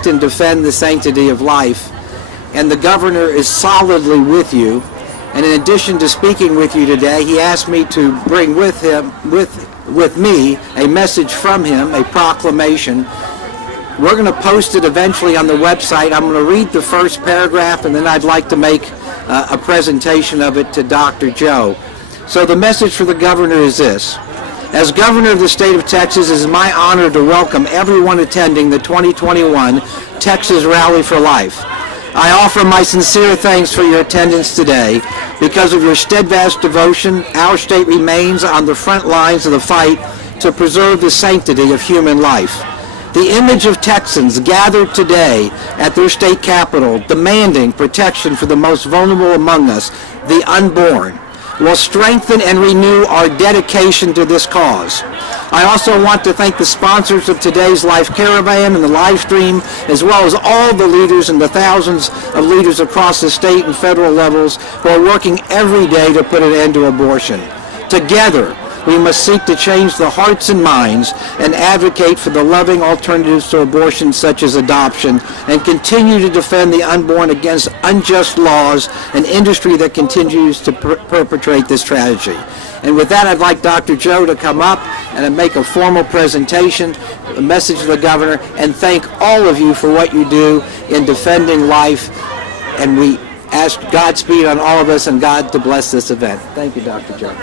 protect and defend the sanctity of life, and the governor is solidly with you. And in addition to speaking with you today, he asked me to bring with me a message from him, a proclamation. We're going to post it eventually on the website. I'm going to read the first paragraph, and then I'd like to make a presentation of it to Dr. Joe. So the message for the governor is this. As governor of the state of Texas, it is my honor to welcome everyone attending the 2021 Texas Rally for Life. I offer my sincere thanks for your attendance today. Because of your steadfast devotion, our state remains on the front lines of the fight to preserve the sanctity of human life. The image of Texans gathered today at their state capitol demanding protection for the most vulnerable among us, the unborn, will strengthen and renew our dedication to this cause. I also want to thank the sponsors of today's Life Caravan and the live stream, as well as all the leaders and the thousands of leaders across the state and federal levels who are working every day to put an end to abortion. Together, we must seek to change the hearts and minds and advocate for the loving alternatives to abortion such as adoption, and continue to defend the unborn against unjust laws and industry that continues to perpetrate this tragedy. And with that, I'd like Dr. Joe to come up and make a formal presentation, a message to the governor, and thank all of you for what you do in defending life. And we ask Godspeed on all of us and God to bless this event. Thank you, Dr. Joe.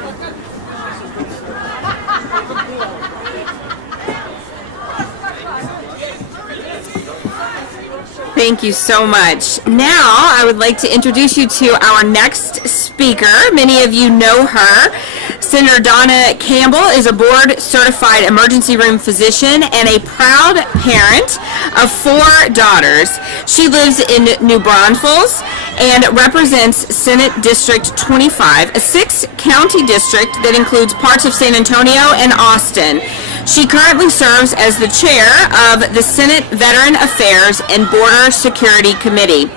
Thank you so much. Now, I would like to introduce you to our next speaker. Many of you know her. Senator Donna Campbell is a board-certified emergency room physician and a proud parent of 4 daughters. She lives in New Braunfels and represents Senate District 25, a 6-county district that includes parts of San Antonio and Austin. She currently serves as the chair of the Senate Veteran Affairs and Border Security Committee.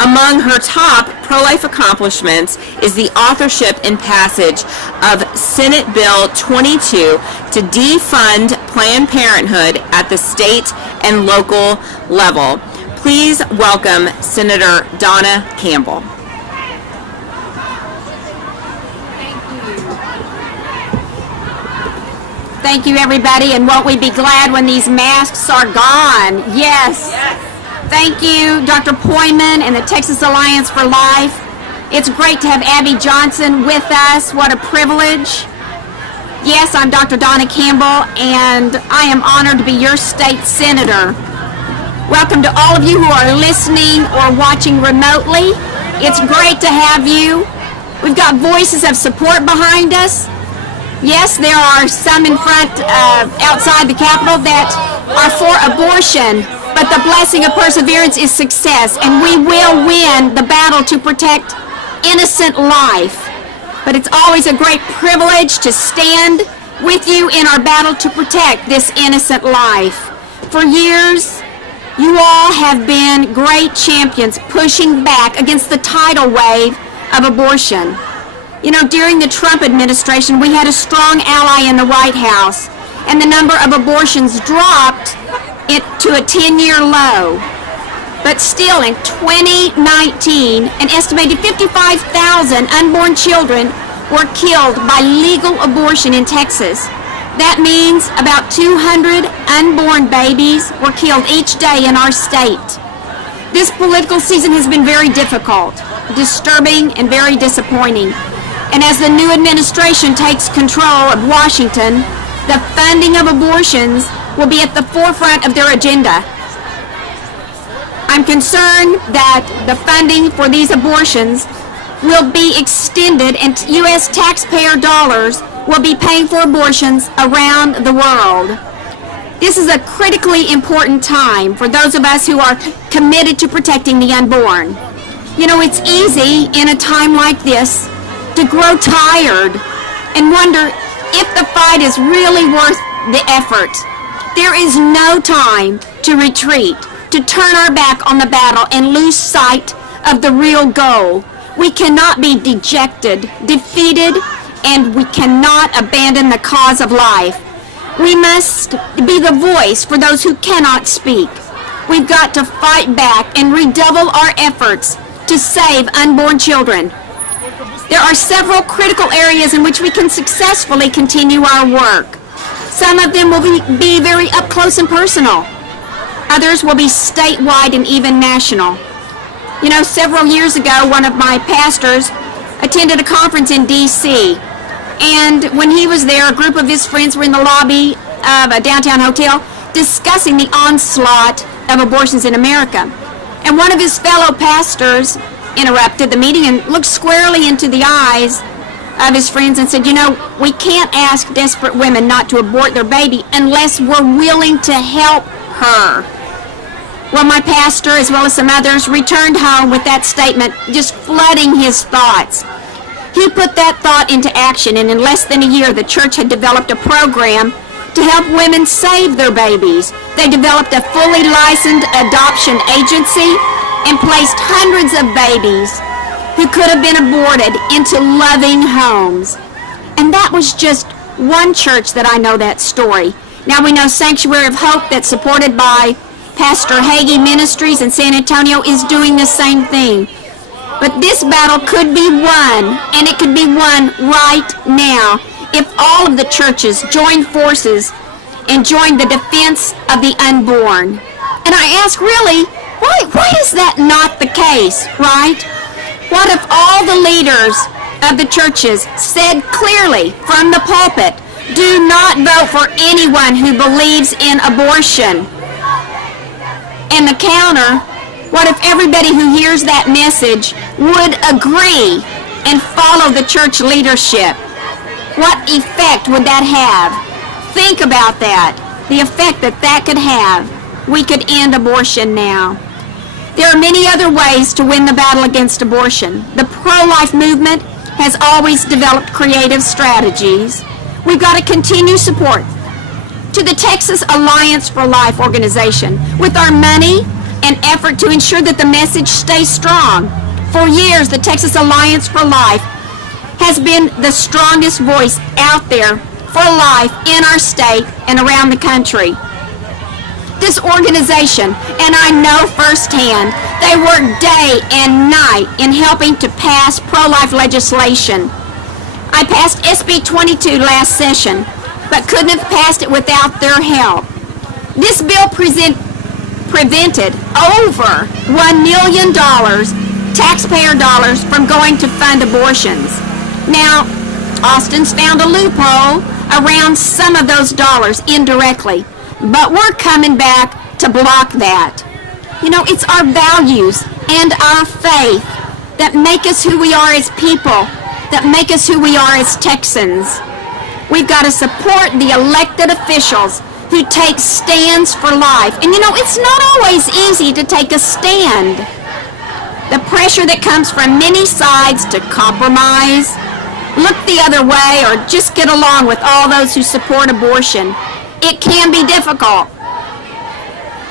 Among her top pro-life accomplishments is the authorship and passage of Senate Bill 22 to defund Planned Parenthood at the state and local level. Please welcome Senator Donna Campbell. Thank you, everybody, and won't we be glad when these masks are gone? Yes. Thank you, Dr. Poyman and the Texas Alliance for Life. It's great to have Abby Johnson with us. What a privilege. Yes, I'm Dr. Donna Campbell, and I am honored to be your state senator. Welcome to all of you who are listening or watching remotely. It's great to have you. We've got voices of support behind us. Yes, there are some in front, outside the Capitol that are for abortion, but the blessing of perseverance is success, and we will win the battle to protect innocent life. But it's always a great privilege to stand with you in our battle to protect this innocent life. For years, you all have been great champions pushing back against the tidal wave of abortion. You know, during the Trump administration, we had a strong ally in the White House, and the number of abortions dropped to a 10-year low. But still, in 2019, an estimated 55,000 unborn children were killed by legal abortion in Texas. That means about 200 unborn babies were killed each day in our state. This political season has been very difficult, disturbing, and very disappointing. And as the new administration takes control of Washington, the funding of abortions will be at the forefront of their agenda. I'm concerned that the funding for these abortions will be extended and U.S. taxpayer dollars will be paying for abortions around the world. This is a critically important time for those of us who are committed to protecting the unborn. You know, it's easy in a time like this to grow tired and wonder if the fight is really worth the effort. There is no time to retreat, to turn our back on the battle and lose sight of the real goal. We cannot be dejected, defeated, and we cannot abandon the cause of life. We must be the voice for those who cannot speak. We've got to fight back and redouble our efforts to save unborn children. There are several critical areas in which we can successfully continue our work. Some of them will be very up close and personal. Others will be statewide and even national. You know, several years ago, one of my pastors attended a conference in D.C., and when he was there, a group of his friends were in the lobby of a downtown hotel discussing the onslaught of abortions in America. And one of his fellow pastors interrupted the meeting and looked squarely into the eyes of his friends and said, you know, we can't ask desperate women not to abort their baby unless we're willing to help her. Well, my pastor, as well as some others, returned home with that statement just flooding his thoughts. He put that thought into action, and in less than a year, the church had developed a program to help women save their babies. They developed a fully licensed adoption agency and placed hundreds of babies who could have been aborted into loving homes. And that was just one church that I know that story. Now we know Sanctuary of Hope, that's supported by Pastor Hagee Ministries in San Antonio, is doing the same thing. But this battle could be won, and it could be won right now, if all of the churches join forces and join the defense of the unborn. And I ask, really, why is that not the case, right? What if all the leaders of the churches said clearly from the pulpit, do not vote for anyone who believes in abortion? And the counter, what if everybody who hears that message would agree and follow the church leadership? What effect would that have? Think about that, the effect that that could have. We could end abortion now. There are many other ways to win the battle against abortion. The pro-life movement has always developed creative strategies. We've got to continue support to the Texas Alliance for Life organization with our money and effort to ensure that the message stays strong. For years, the Texas Alliance for Life has been the strongest voice out there for life in our state and around the country. This organization, and I know firsthand, they work day and night in helping to pass pro-life legislation. I passed SB 22 last session, but couldn't have passed it without their help. This bill prevented over $1 million taxpayer dollars from going to fund abortions. Now, Austin's found a loophole around some of those dollars indirectly, but we're coming back to block that. You know, it's our values and our faith that make us who we are as people, that make us who we are as Texans. We've got to support the elected officials who take stands for life. And you know, it's not always easy to take a stand. The pressure that comes from many sides to compromise, look the other way, or just get along with all those who support abortion, it can be difficult.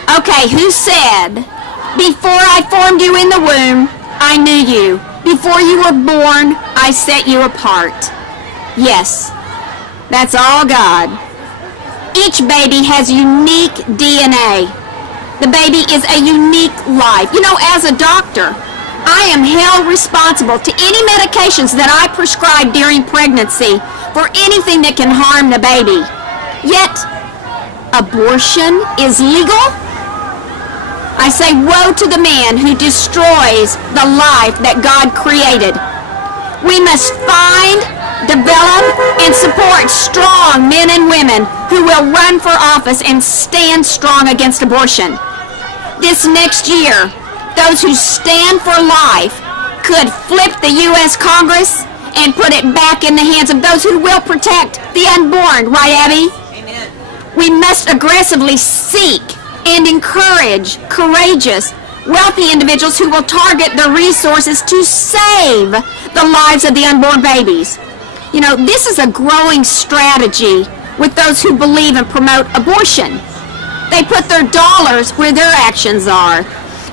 Okay, who said, before I formed you in the womb, I knew you. Before you were born, I set you apart. Yes, that's all God. Each baby has unique DNA. The baby is a unique life. You know, as a doctor, I am held responsible to any medications that I prescribe during pregnancy for anything that can harm the baby. Yet, abortion is legal? I say, woe to the man who destroys the life that God created. We must find, develop, and support strong men and women who will run for office and stand strong against abortion. This next year, those who stand for life could flip the U.S. Congress and put it back in the hands of those who will protect the unborn. Right, Abby? Amen. We must aggressively seek and encourage courageous, wealthy individuals who will target the resources to save the lives of the unborn babies. You know, this is a growing strategy with those who believe and promote abortion. They put their dollars where their actions are.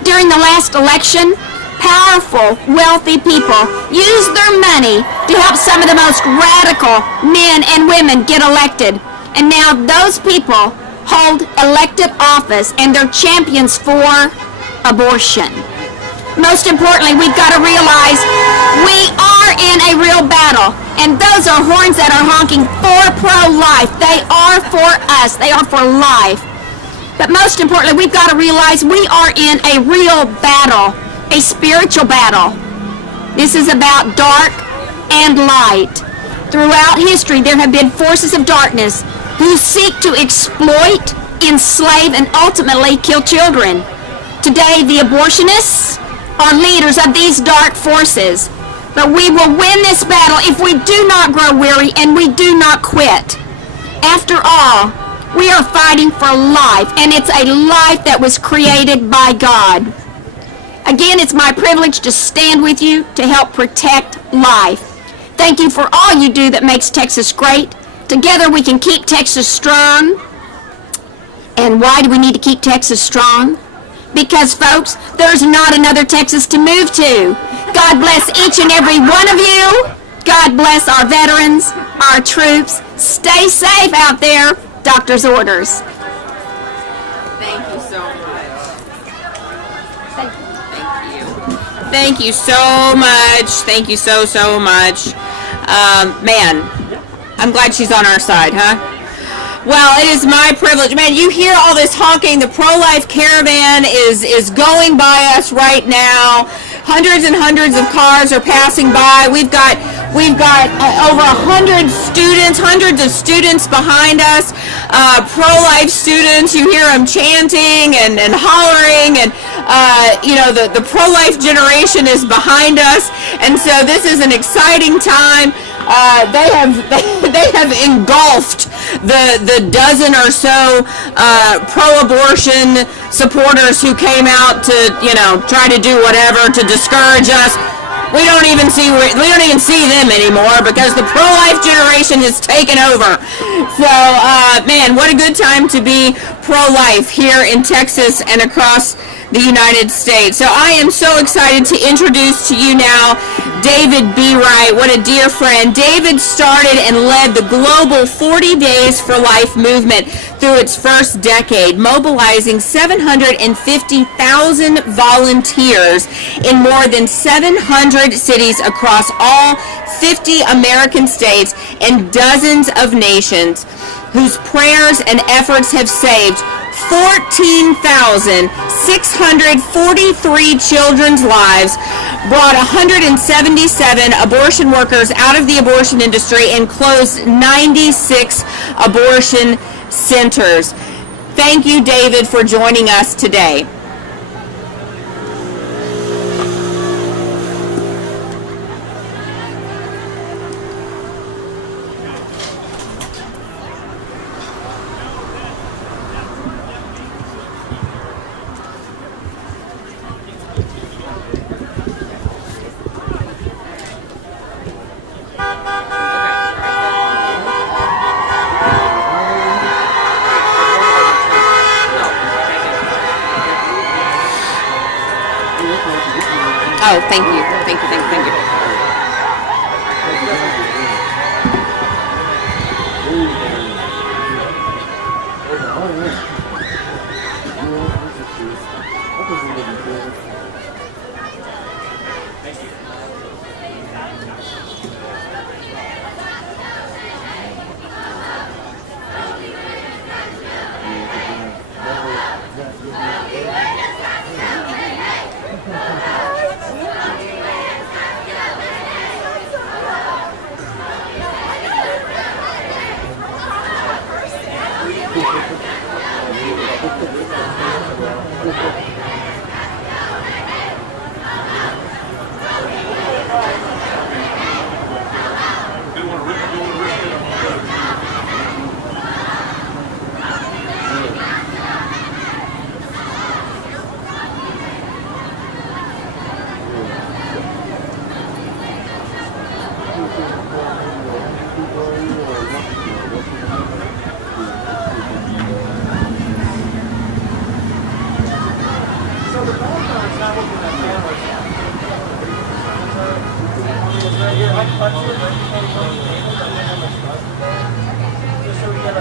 During the last election, powerful, wealthy people used their money to help some of the most radical men and women get elected. And now those people hold elected office and they're champions for abortion. Most importantly, we've got to realize we are in a real battle, and those are horns that are honking for pro-life. They are for us. They are for life. But most importantly, we've got to realize we are in a real battle, a spiritual battle. This is about dark and light. Throughout history, there have been forces of darkness who seek to exploit, enslave, and ultimately kill children. Today, the abortionists are leaders of these dark forces. But we will win this battle if we do not grow weary and we do not quit. After all, we are fighting for life, and it's a life that was created by God. Again, it's my privilege to stand with you to help protect life. Thank you for all you do that makes Texas great. Together we can keep Texas strong. And why do we need to keep Texas strong? Because, folks, there's not another Texas to move to. God bless each and every one of you. God bless our veterans, our troops. Stay safe out there. Doctor's orders. Thank you so much. Thank you. Thank you so much. Thank you so much. Man, I'm glad she's on our side, huh? Well, it is my privilege. Man, you hear all this honking. The pro-life caravan is going by us right now. Hundreds and hundreds of cars are passing by. We've got over 100 students, hundreds of students behind us, pro-life students. You hear them chanting and hollering, and the pro-life generation is behind us, and so this is an exciting time. They have engulfed the dozen or so pro-abortion supporters who came out to try to do whatever to discourage us. We don't even see them anymore because the pro-life generation has taken over. So, man, what a good time to be pro-life here in Texas and across the United States. So I am so excited to introduce to you now David B. Wright. What a dear friend. David started and led the global 40 Days for Life movement through its first decade, mobilizing 750,000 volunteers in more than 700 cities across all 50 American states and dozens of nations, whose prayers and efforts have saved 14,643 children's lives, brought 177 abortion workers out of the abortion industry, and closed 96 abortion centers. Thank you, David, for joining us today. Oh, thank you. Thank you. Just so we get a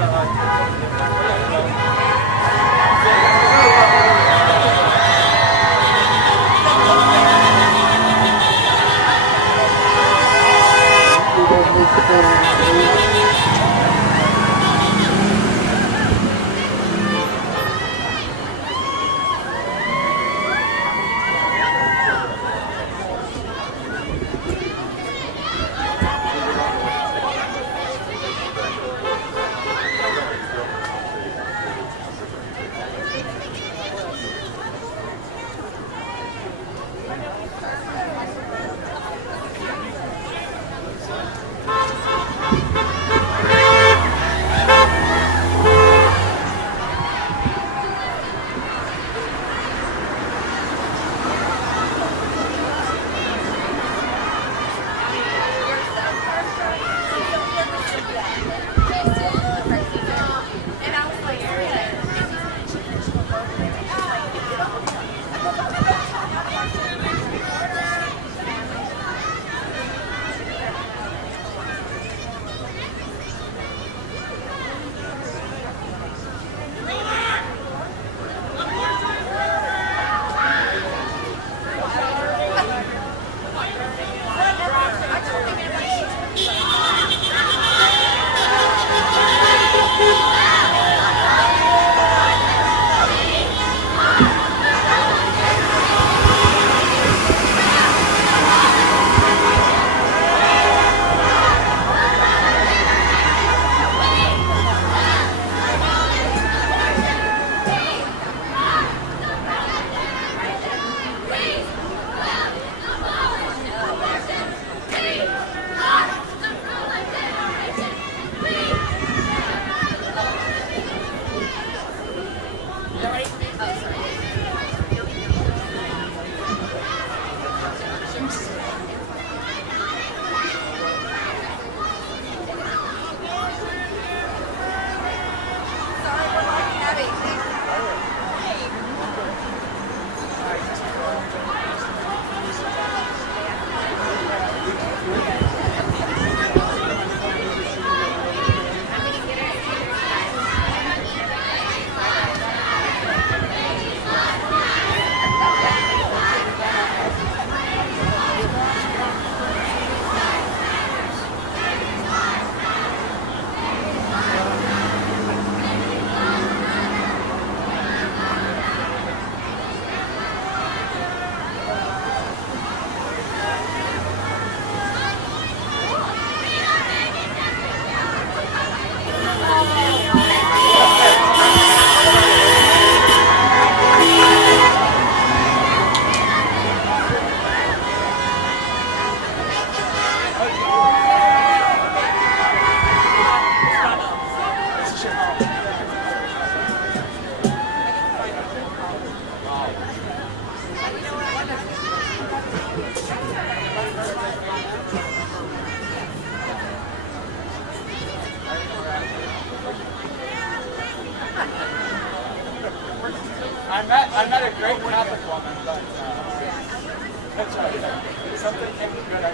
I met a great Catholic woman, but that's right. Something came good. I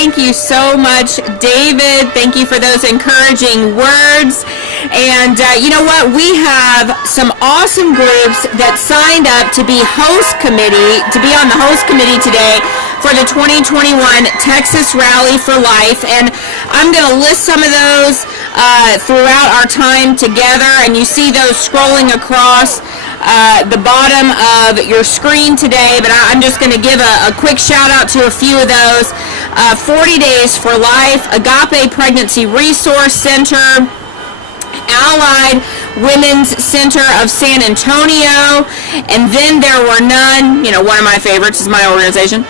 Thank you so much, David. Thank you for those encouraging words. And you know what? We have some awesome groups that signed up to be on the host committee today for the 2021 Texas Rally for Life. And I'm going to list some of those throughout our time together. And you see those scrolling across the bottom of your screen today, but I'm just going to give a quick shout out to a few of those. 40 Days for Life, Agape Pregnancy Resource Center, Allied Women's Center of San Antonio, and then there were none, one of my favorites is my organization,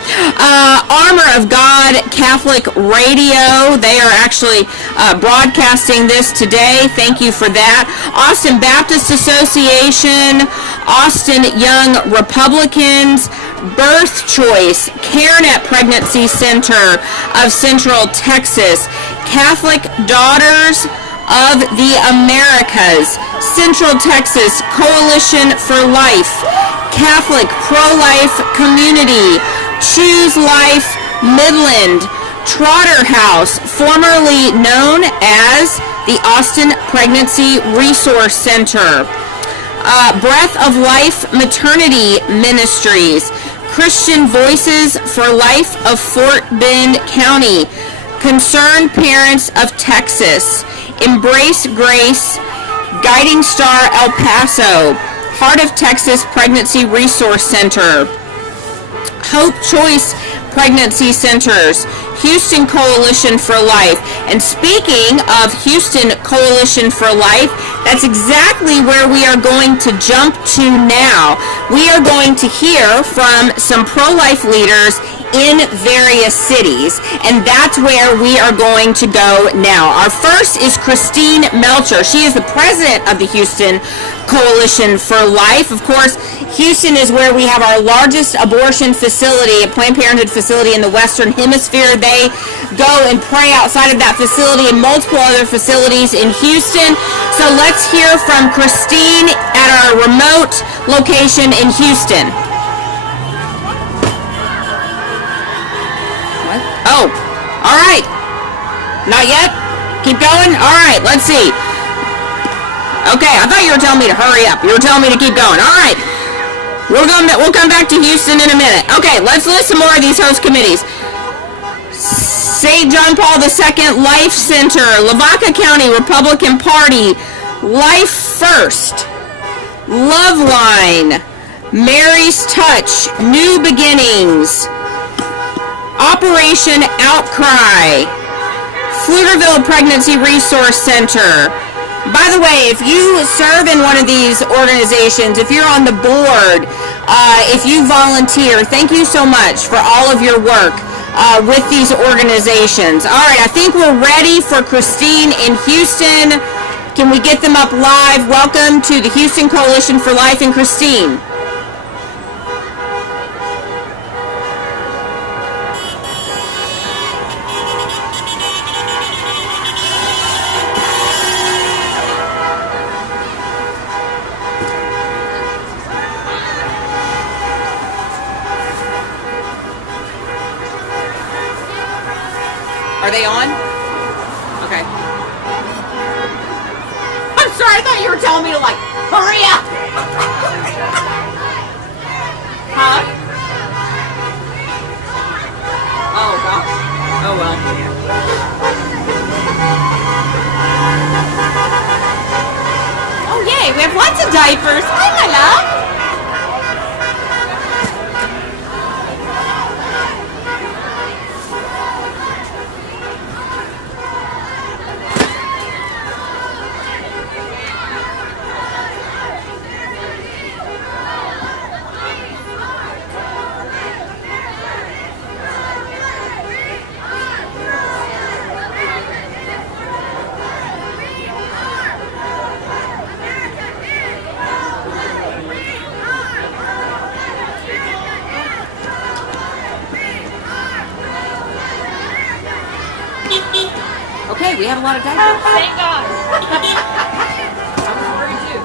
Armor of God Catholic Radio. They are actually broadcasting this today. Thank you for that. Austin Baptist Association, Austin Young Republicans, Birth Choice, CareNet Pregnancy Center of Central Texas, Catholic Daughters of the Americas, Central Texas Coalition for Life, Catholic Pro-Life Community, Choose Life Midland, Trotter House, formerly known as the Austin Pregnancy Resource Center, Breath of Life Maternity Ministries, Christian Voices for Life of Fort Bend County, Concerned Parents of Texas, Embrace Grace, Guiding Star El Paso, Heart of Texas Pregnancy Resource Center, Hope Choice Pregnancy Centers, Houston Coalition for Life. And speaking of Houston Coalition for Life, that's exactly where we are going to jump to now. We are going to hear from some pro-life leaders in various cities, and that's where we are going to go now. Our first is Christine Melcher. She is the president of the Houston Coalition for Life. Of course, Houston is where we have our largest abortion facility, a Planned Parenthood facility in the Western Hemisphere. They go and pray outside of that facility and multiple other facilities in Houston. So let's hear from Christine at our remote location in Houston. Oh, all right. Not yet? Keep going? All right, let's see. Okay, I thought you were telling me to hurry up. You were telling me to keep going. All right. We'll come back to Houston in a minute. Okay, let's list some more of these host committees. St. John Paul II Life Center, Lavaca County Republican Party, Life First, Love Line, Mary's Touch, New Beginnings, Operation Outcry, Pflugerville Pregnancy Resource Center. By the way, if you serve in one of these organizations, if you're on the board, if you volunteer, thank you so much for all of your work. with these organizations. All right, I think we're ready for Christine in Houston. Can we get them up live? Welcome to the Houston Coalition for Life and Christine. Are they on? Okay. I'm sorry, I thought you were telling me to like, hurry up! Huh? Oh gosh. Oh well. Oh yay, we have lots of diapers. Hi, my love. Okay, we have a lot of diapers. Thank God. I was worried too.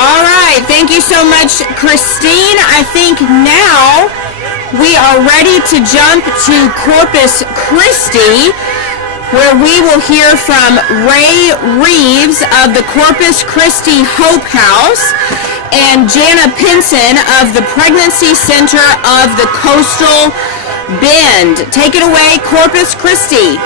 All right, thank you so much, Christine. I think now we are ready to jump to Corpus Christi, where we will hear from Ray Reeves of the Corpus Christi Hope House and Jana Pinson of the Pregnancy Center of the Coastal Bend. Take it away, Corpus Christi.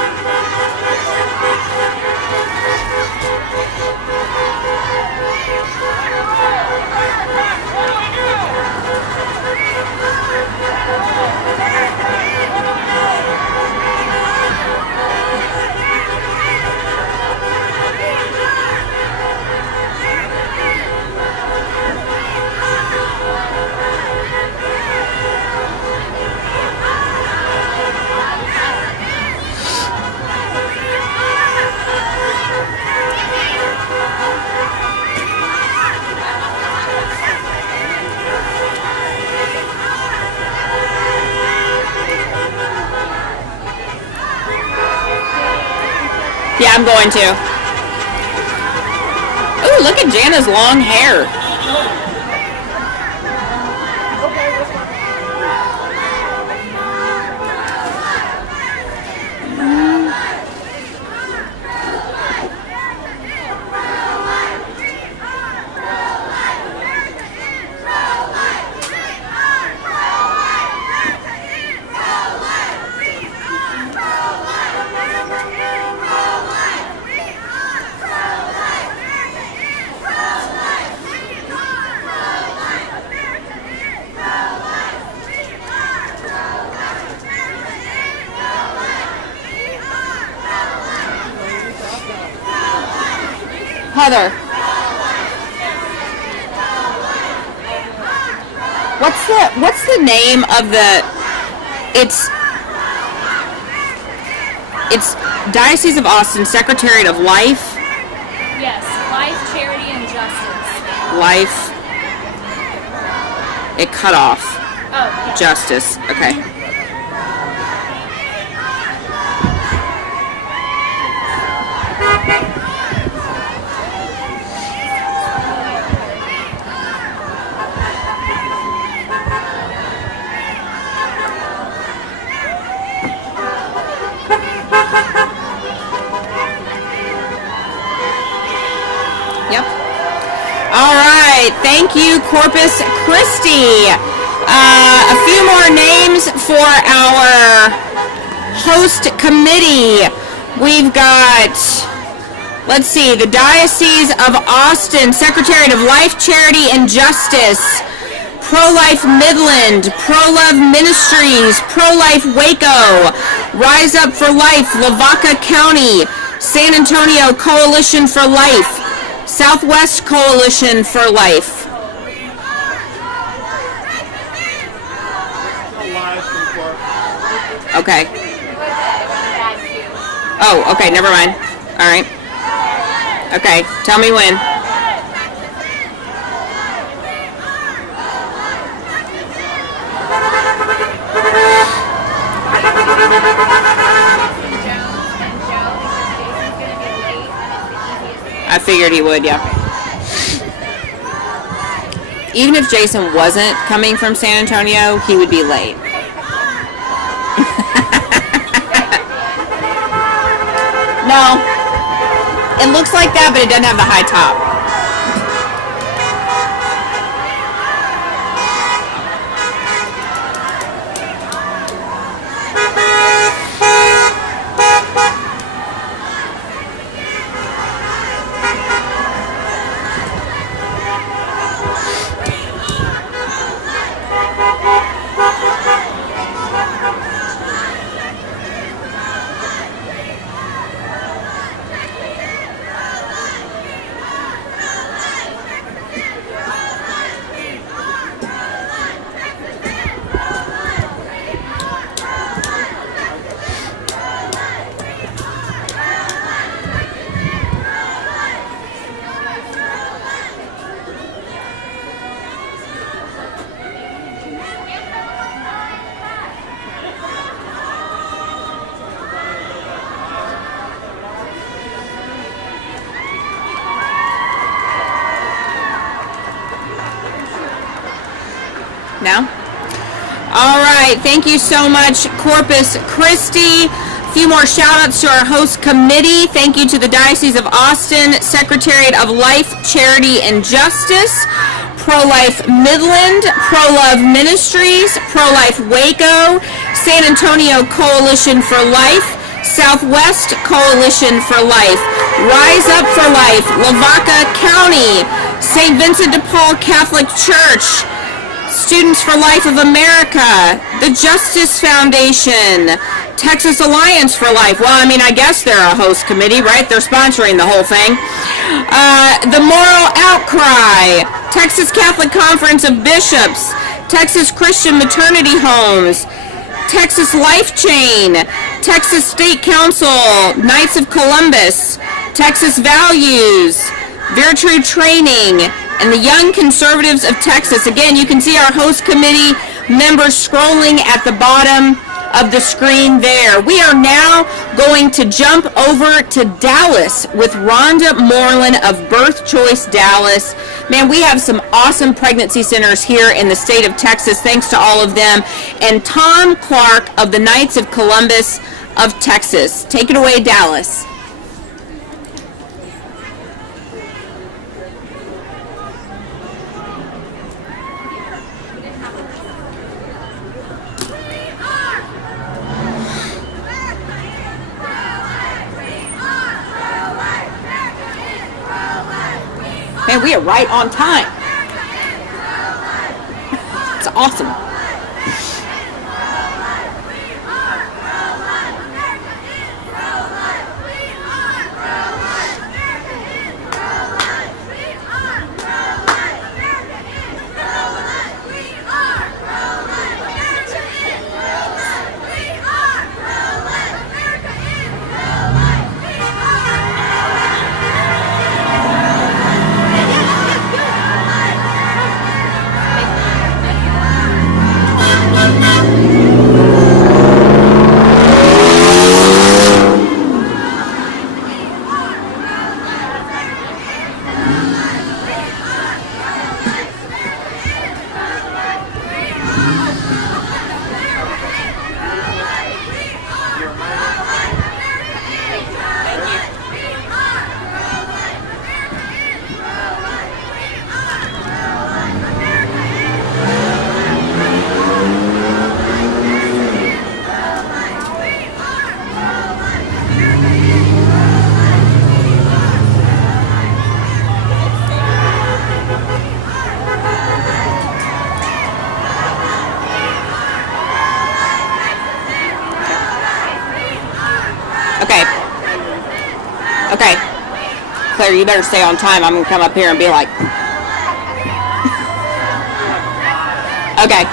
Yeah, I'm going to. Ooh, look at Jana's long hair. Heather, what's the name of the? It's Diocese of Austin Secretariat of Life. Yes, life, charity, and justice. Life. It cut off. Oh, yeah. Justice. Okay. right. Thank you, Corpus Christi. A few more names for our host committee. We've got, let's see, the Diocese of Austin, Secretariat of Life, Charity, and Justice, Pro-Life Midland, Pro-Love Ministries, Pro-Life Waco, Rise Up for Life, Lavaca County, San Antonio Coalition for Life, Southwest Coalition for Life. Okay. Oh, okay, never mind. All right. Okay, tell me when. I figured he would, yeah. Even if Jason wasn't coming from San Antonio, he would be late. No. It looks like that, but it doesn't have the high top. Now? All right. Thank you so much, Corpus Christi. A few more shout-outs to our host committee. Thank you to the Diocese of Austin, Secretariat of Life, Charity, and Justice, Pro-Life Midland, Pro-Love Ministries, Pro-Life Waco, San Antonio Coalition for Life, Southwest Coalition for Life, Rise Up for Life, Lavaca County, St. Vincent de Paul Catholic Church, Students for Life of America, the Justice Foundation, Texas Alliance for Life. Well, I mean, I guess they're a host committee, right? They're sponsoring the whole thing. The Moral Outcry, Texas Catholic Conference of Bishops, Texas Christian Maternity Homes, Texas Life Chain, Texas State Council, Knights of Columbus, Texas Values, Virtue Training, and the Young Conservatives of Texas. Again, you can see our host committee members scrolling at the bottom of the screen there. We are now going to jump over to Dallas with Rhonda Moreland of Birth Choice Dallas. Man, we have some awesome pregnancy centers here in the state of Texas, thanks to all of them. And Tom Clark of the Knights of Columbus of Texas. Take it away, Dallas. Man, we are right on time. It's awesome. Claire, you better stay on time. I'm going to come up here and be like, okay.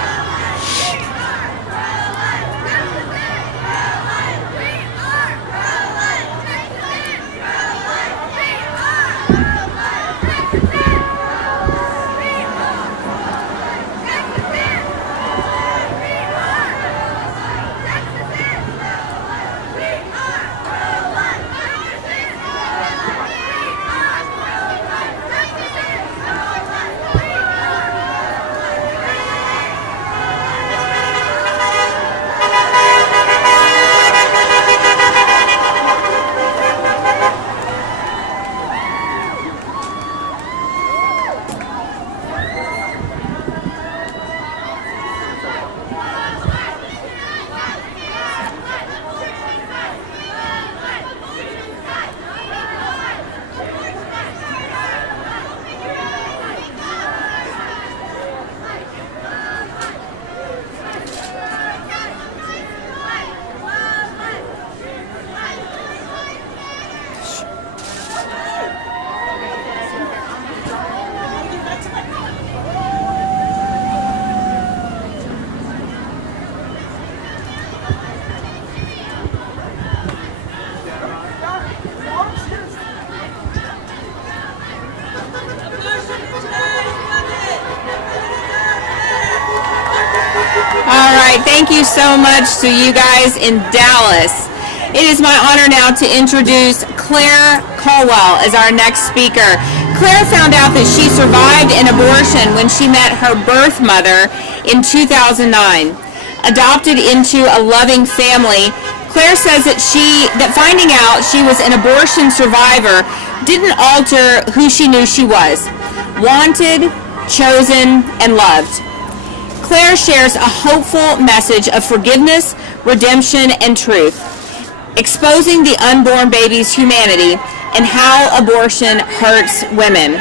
All right, thank you so much to you guys in Dallas. It is my honor now to introduce Claire Colwell as our next speaker. Claire found out that she survived an abortion when she met her birth mother in 2009. Adopted into a loving family, Claire says that finding out she was an abortion survivor didn't alter who she knew she was. Wanted, chosen, and loved. Claire shares a hopeful message of forgiveness, redemption, and truth, exposing the unborn baby's humanity and how abortion hurts women.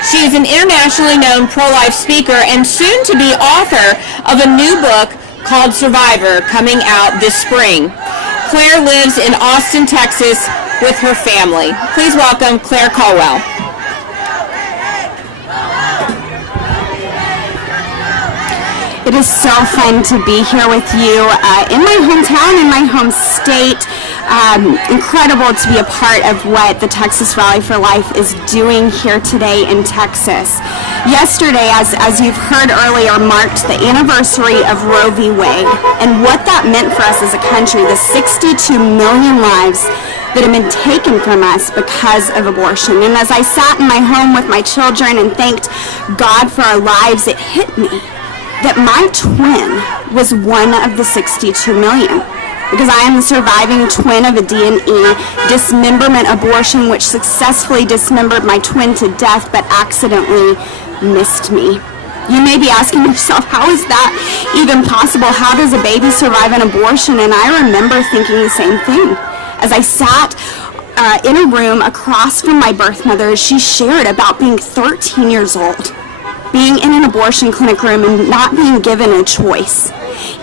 She is an internationally known pro-life speaker and soon to be author of a new book called Survivor, coming out this spring. Claire lives in Austin, Texas with her family. Please welcome Claire Colwell. It is so fun to be here with you in my hometown, in my home state. Incredible to be a part of what the Texas Rally for Life is doing here today in Texas. Yesterday, as you've heard earlier, marked the anniversary of Roe v. Wade, and what that meant for us as a country, the 62 million lives that have been taken from us because of abortion. And as I sat in my home with my children and thanked God for our lives, it hit me that my twin was one of the 62 million. Because I am the surviving twin of a D&E dismemberment abortion, which successfully dismembered my twin to death, but accidentally missed me. You may be asking yourself, how is that even possible? How does a baby survive an abortion? And I remember thinking the same thing. As I sat in a room across from my birth mother, as she shared about being 13 years old, being in an abortion clinic room and not being given a choice,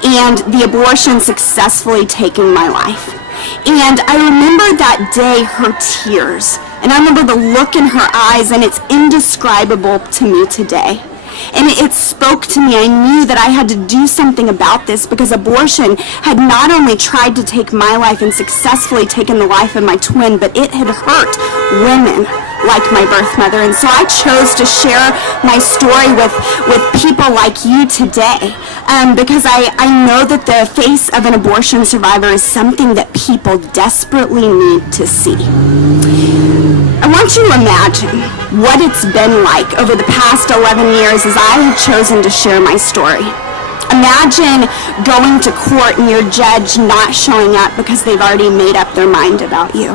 and the abortion successfully taking my life. And I remember that day, her tears, and I remember the look in her eyes, and it's indescribable to me today. And it spoke to me. I knew that I had to do something about this, because abortion had not only tried to take my life and successfully taken the life of my twin, but it had hurt women like my birth mother. And so I chose to share my story with people like you today, because I know that the face of an abortion survivor is something that people desperately need to see. I want you to imagine what it's been like over the past 11 years as I have chosen to share my story. Imagine going to court and your judge not showing up because they've already made up their mind about you.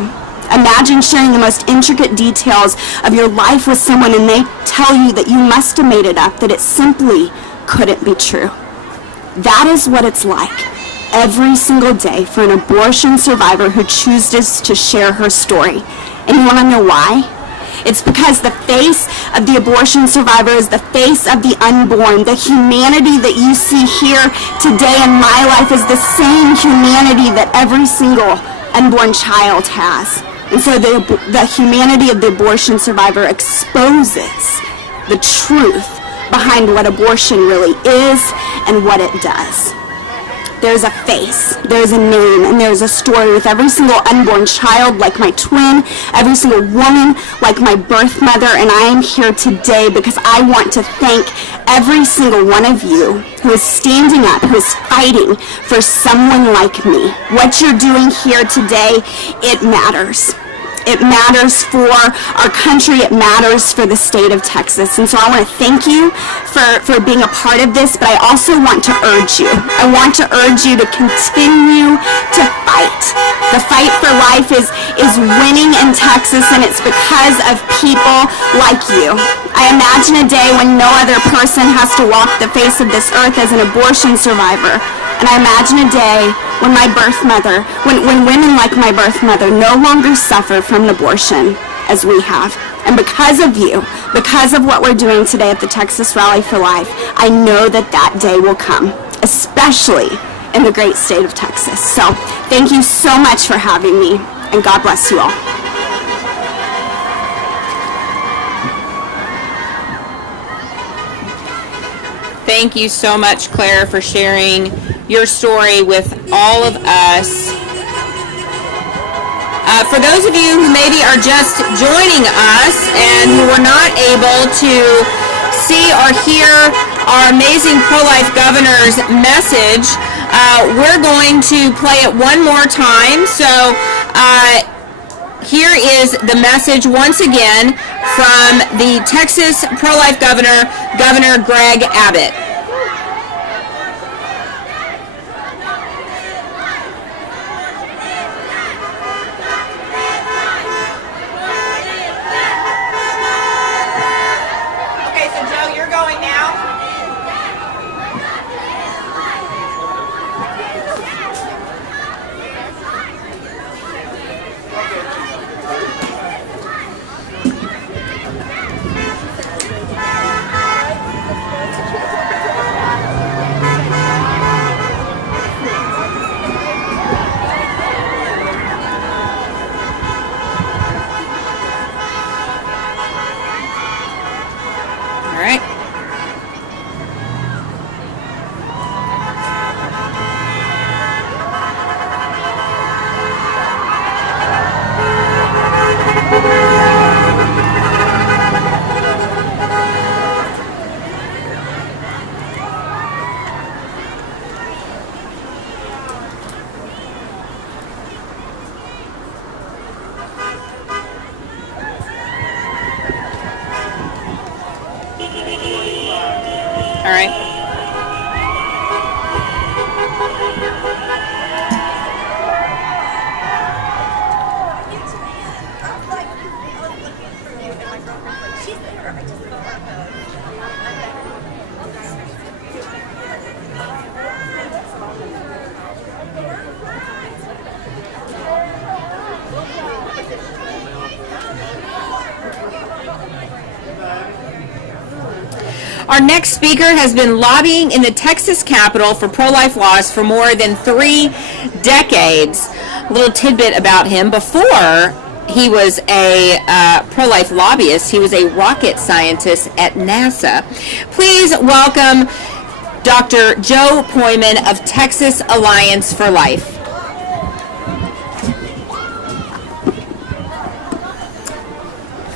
Imagine sharing the most intricate details of your life with someone and they tell you that you must have made it up, that it simply couldn't be true. That is what it's like every single day for an abortion survivor who chooses to share her story. And you want to know why? It's because the face of the abortion survivor is the face of the unborn. The humanity that you see here today in my life is the same humanity that every single unborn child has. And so the humanity of the abortion survivor exposes the truth behind what abortion really is and what it does. There's a face, there's a name, and there's a story with every single unborn child like my twin, every single woman like my birth mother, and I am here today because I want to thank every single one of you who is standing up, who is fighting for someone like me. What you're doing here today, it matters. It matters for our country. It matters for the state of Texas. And so I want to thank you for being a part of this, but I also want to urge you. I want to urge you to continue to fight. The fight for life is winning in Texas, and it's because of people like you. I imagine a day when no other person has to walk the face of this earth as an abortion survivor. And I imagine a day when my birth mother, when women like my birth mother no longer suffer from an abortion as we have. And because of you, because of what we're doing today at the Texas Rally for Life, I know that that day will come, especially in the great state of Texas. So thank you so much for having me, and God bless you all. Thank you so much, Claire, for sharing your story with all of us. For those of you who maybe are just joining us and who were not able to see or hear our amazing pro-life governor's message, we're going to play it one more time. So here is the message once again from the Texas pro-life governor, Governor Greg Abbott. Okay, so Joe, you're going now. All right. All right. Our next speaker has been lobbying in the Texas Capitol for pro-life laws for more than 3 decades. A little tidbit about him: before he was a pro-life lobbyist, he was a rocket scientist at NASA. Please welcome Dr. Joe Poyman of Texas Alliance for Life.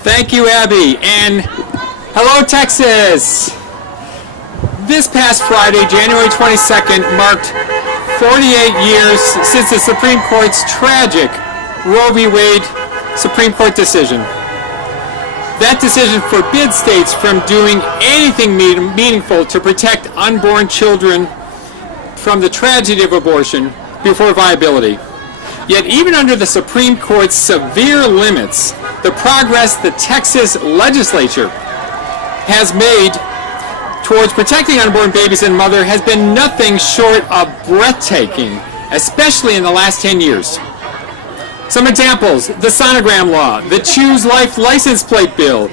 Thank you, Abby, and hello, Texas! This past Friday, January 22nd, marked 48 years since the Supreme Court's tragic Roe v. Wade Supreme Court decision. That decision forbids states from doing anything meaningful to protect unborn children from the tragedy of abortion before viability. Yet even under the Supreme Court's severe limits, the progress the Texas legislature has made towards protecting unborn babies and mother has been nothing short of breathtaking, especially in the last 10 years. Some examples: the sonogram law, the Choose Life license plate bill,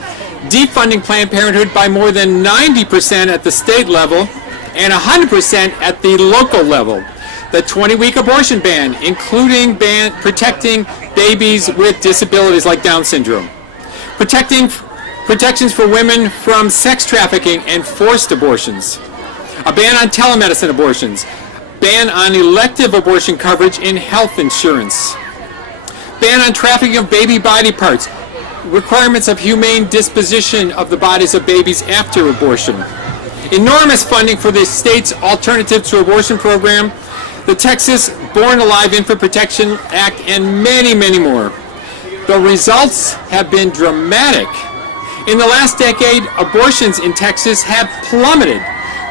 defunding Planned Parenthood by more than 90% at the state level and 100% at the local level, the 20-week abortion ban, including protecting babies with disabilities like Down syndrome. Protections for women from sex trafficking and forced abortions. A ban on telemedicine abortions. Ban on elective abortion coverage in health insurance. Ban on trafficking of baby body parts. Requirements of humane disposition of the bodies of babies after abortion. Enormous funding for the state's Alternative to Abortion program, the Texas Born Alive Infant Protection Act, and many, many more. The results have been dramatic. In the last decade, abortions in Texas have plummeted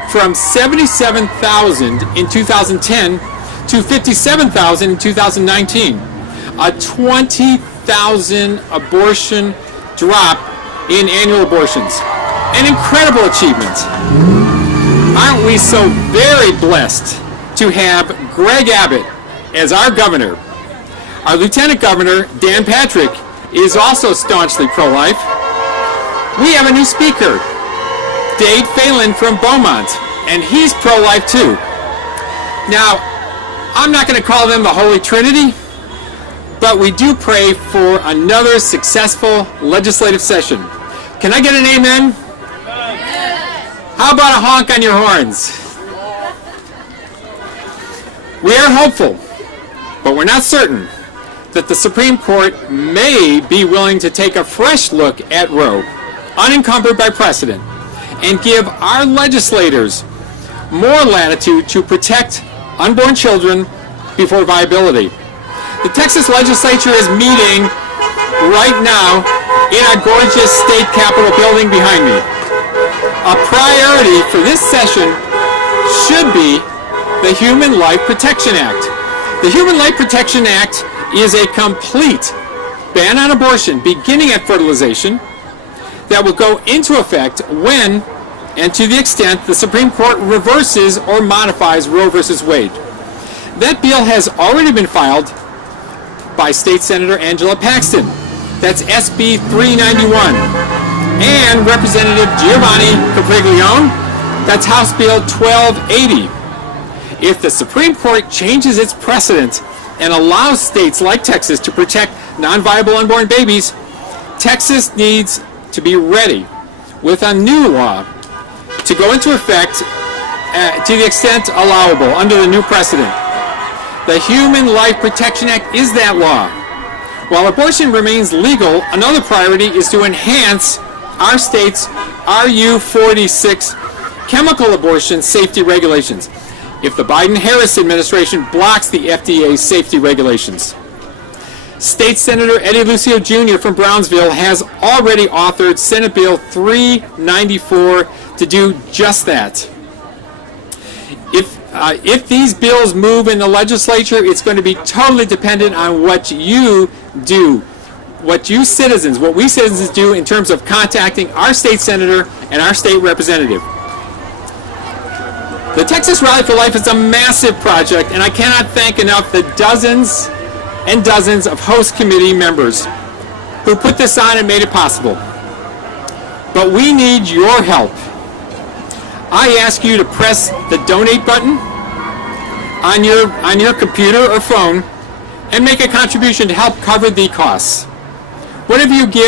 from 77,000 in 2010 to 57,000 in 2019. A 20,000 abortion drop in annual abortions. An incredible achievement. Aren't we so very blessed to have Greg Abbott as our governor? Our Lieutenant Governor, Dan Patrick, is also staunchly pro-life. We have a new speaker, Dave Phelan from Beaumont, and he's pro-life too. Now, I'm not going to call them the Holy Trinity, but we do pray for another successful legislative session. Can I get an amen? How about a honk on your horns? We are hopeful, but we're not certain, that the Supreme Court may be willing to take a fresh look at Roe, unencumbered by precedent, and give our legislators more latitude to protect unborn children before viability. The Texas legislature is meeting right now in our gorgeous state capitol building behind me. A priority for this session should be the Human Life Protection Act. The Human Life Protection Act is a complete ban on abortion beginning at fertilization that will go into effect when and to the extent the Supreme Court reverses or modifies Roe v. Wade. That bill has already been filed by State Senator Angela Paxton. That's SB 391. And Representative Giovanni Capriglione. That's House Bill 1280. If the Supreme Court changes its precedent and allows states like Texas to protect non-viable unborn babies, Texas needs to be ready with a new law to go into effect to the extent allowable under the new precedent. The Human Life Protection Act is that law. While abortion remains legal, another priority is to enhance our state's RU46 chemical abortion safety regulations if the Biden-Harris administration blocks the FDA's safety regulations. State Senator Eddie Lucio Jr. from Brownsville has already authored Senate Bill 394 to do just that. If these bills move in the legislature, it's going to be totally dependent on what you do, what we citizens do in terms of contacting our state senator and our state representative. The Texas Rally for Life is a massive project, and I cannot thank enough the dozens and dozens of host committee members who put this on and made it possible. But we need your help. I ask you to press the donate button on your computer or phone and make a contribution to help cover the costs. Whatever you give